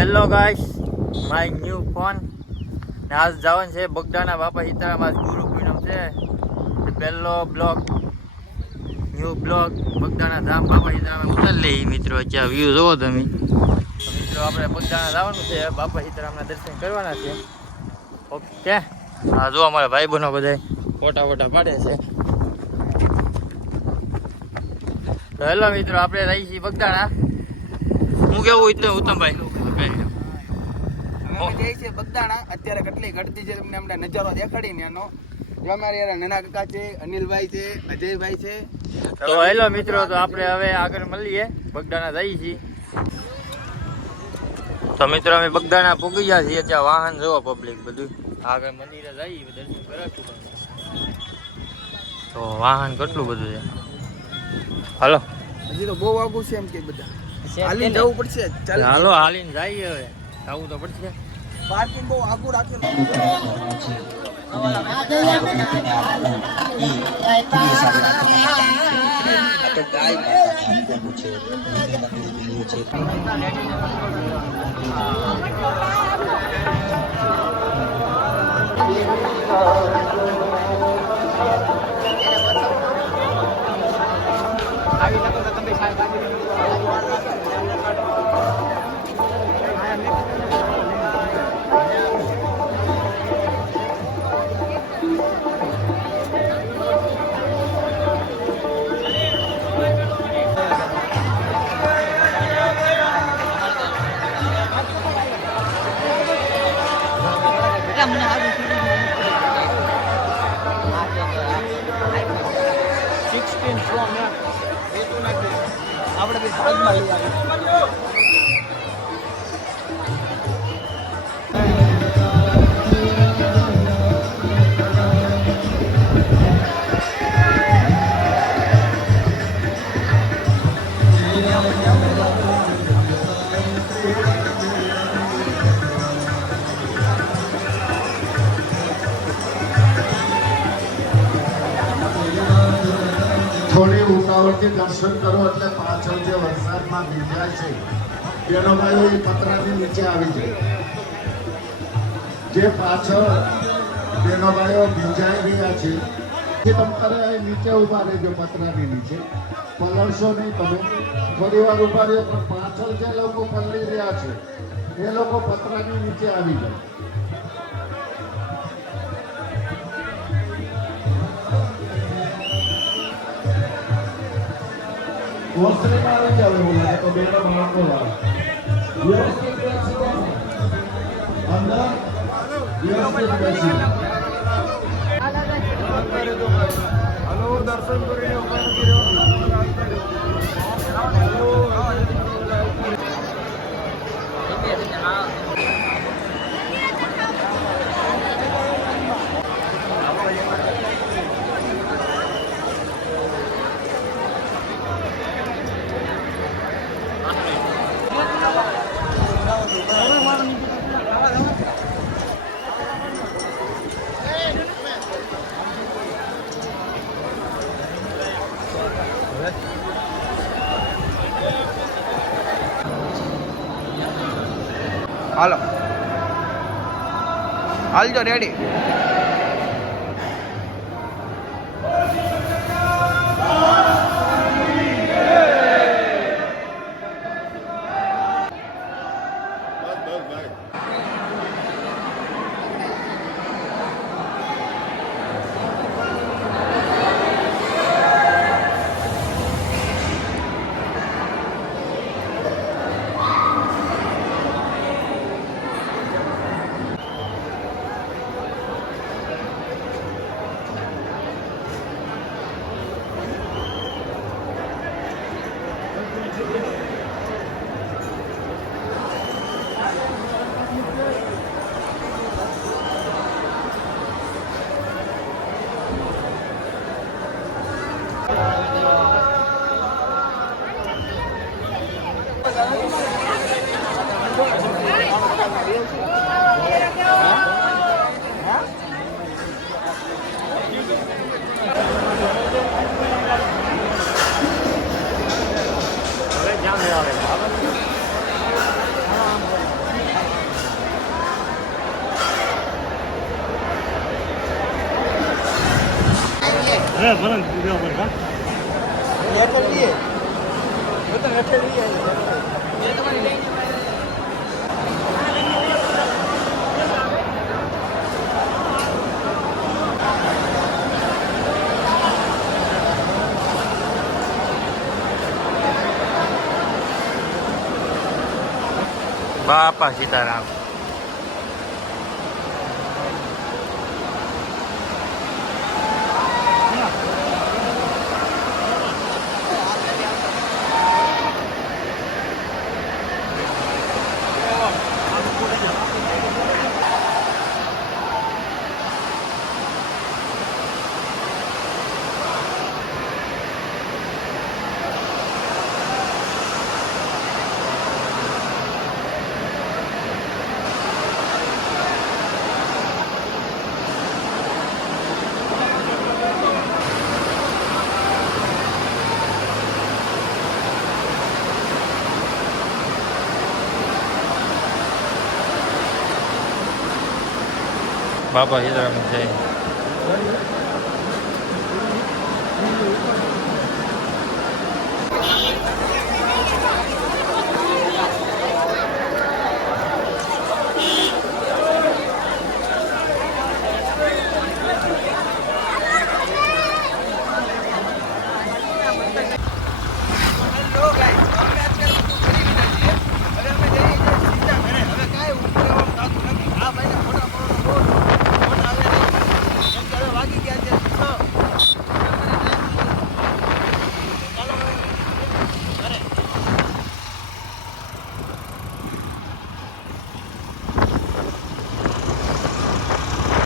Hello guys, my new phone. આજ જવાનું છે બગદાણા બાપા સીતારામ. આજ ગુરુ પૂનમ છે. પહેલો બ્લોગ, ન્યૂ બ્લોગ બગદાણા ધામ બાપા સીતારામ ઉતારી લઈએ મિત્રો. અત્યારે વ્યૂ જોવો તમે. તો મિત્રો આપણે બગદાણા જવાનું છે, બાપા સીતારામના દર્શન કરવાના છે. ઓકે, હા જો અમારા ભાઈ બહેનો બધા ફોટા પાડે છે. તો હેલો મિત્રો, આપણે રહી છીએ બગદાણા. હું કેવું ઉત્તમભાઈ જઈએ છીએ બગદાણા. અત્યારે કેટલી ઘટતી છે તમને અમને નજારો દેખાડીને એનો. જો અમારે યાર નાના કાકા છે, અનિલભાઈ છે, અજયભાઈ છે. તો હેલો મિત્રો, તો આપણે હવે આગળ મળીએ. બગદાણા જઈએ છીએ. તો મિત્રો અમે બગદાણા પૂગી ગયા છીએ. ત્યાં વાહન જોવો, પબ્લિક બધું આગળ મંદિરે જઈએ, દર્શન કરાવશું. તો વાહન કેટલું બધું છે. હાલો, હજી તો બહુ આગું છે એમ કે બધા હાલીને જવું પડશે. ચાલ હાલો હાલીને જઈએ. હવે જવું તો પડશે. પાર્કિંગ બહુ આગું રાખેલું. આપણે બી સાગમાં લઈ આવ્યા. થોડી ઉતાવળથી દર્શન કરો એટલે પાછળ જે વરસાદમાં ભીંજાય છે તેનો ભાઈઓ એ પતરાની નીચે આવી જાય. જે પાછળ તેનો ભાઈઓ ભીંજાઈ રહ્યા છે કે તમારે નીચે ઊભા રહેજો. પતરાની નીચે પલળશો નહીં. તમે થોડી વાર ઊભા રહ્યો, પણ પાછળ જે લોકો પલળી રહ્યા છે એ લોકો પતરાની નીચે આવી જાય. ઓસ્ટ્રેલિયા આવી જાવ એવું લાગે તો બેનો બાળકો લાવે. વ્યવસ્થિત બેસી અંદર વ્યવસ્થિત બેસી. હલો, દર્શન કરીને હાલો, હાલજો રેડી. બાપા સીતારામ. બાપા સીતારામ જય.